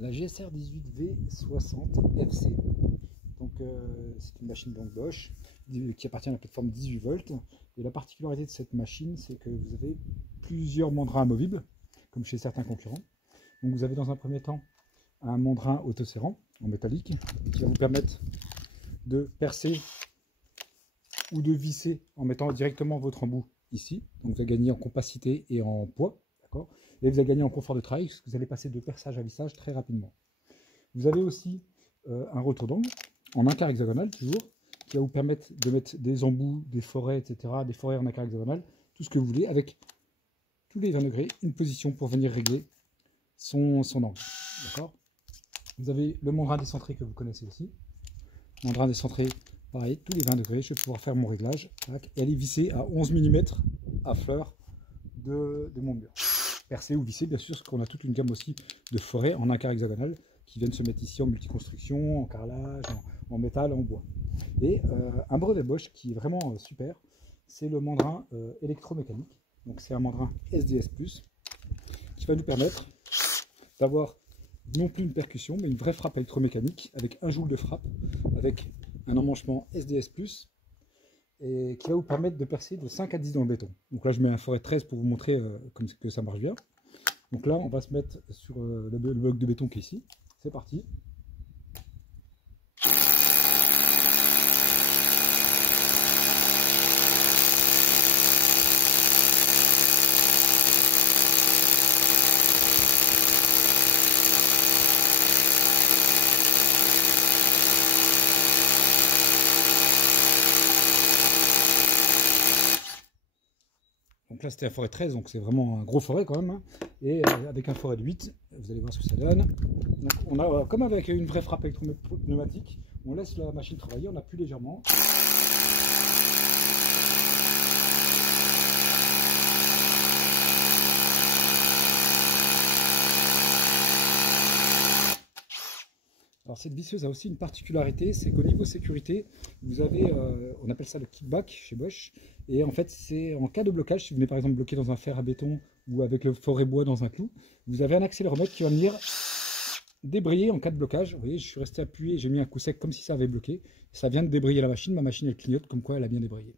la GSR 18V60 FC. Donc c'est une machine donc Bosch qui appartient à la plateforme 18 volts. Et la particularité de cette machine, c'est que vous avez plusieurs mandrins amovibles, comme chez certains concurrents. Donc vous avez dans un premier temps un mandrin autoserrant en métallique qui va vous permettre de percer ou de visser en mettant directement votre embout ici. Donc vous allez gagner en compacité et en poids, d'accord. Et vous allez gagner en confort de travail parce que vous allez passer de perçage à vissage très rapidement. Vous avez aussi un retour d'angle en un quart hexagonal toujours, qui va vous permettre de mettre des embouts, des forêts, etc., des forêts en un quart hexagonal, tout ce que vous voulez, avec tous les 20 degrés, une position pour venir régler son angle. D'accord. Vous avez le mandrin décentré que vous connaissez aussi. Mandrin décentré, pareil, tous les 20 degrés, je vais pouvoir faire mon réglage, et aller visser à 11 mm à fleur de mon mur. Percer ou visser, bien sûr, parce qu'on a toute une gamme aussi de forêts en un quart hexagonal qui viennent se mettre ici en multiconstruction, en carrelage, en métal, en bois. Et un brevet Bosch qui est vraiment super, c'est le mandrin électromécanique. Donc c'est un mandrin SDS+, qui va nous permettre d'avoir non plus une percussion, mais une vraie frappe électromécanique avec un joule de frappe, avec un emmanchement SDS+, et qui va vous permettre de percer de 5 à 10 dans le béton. Donc là je mets un forêt 13 pour vous montrer comme que ça marche bien. Donc là on va se mettre sur le bloc de béton qui est ici. C'est parti. Donc là c'était la forêt 13, donc c'est vraiment un gros forêt quand même, hein. Et avec un forêt de 8, vous allez voir ce que ça donne. Donc on a, comme avec une vraie frappe électropneumatique, on laisse la machine travailler, on appuie légèrement. Alors cette visseuse a aussi une particularité, c'est qu'au niveau sécurité, vous avez, on appelle ça le kickback chez Bosch, et en fait c'est en cas de blocage, si vous venez par exemple bloquer dans un fer à béton ou avec le forêt bois dans un clou, vous avez un accéléromètre qui va venir débrayer en cas de blocage. Vous voyez, je suis resté appuyé, j'ai mis un coup sec comme si ça avait bloqué, ça vient de débrayer la machine, ma machine elle clignote comme quoi elle a bien débrayé.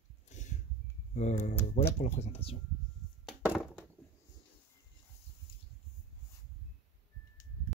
Voilà pour la présentation.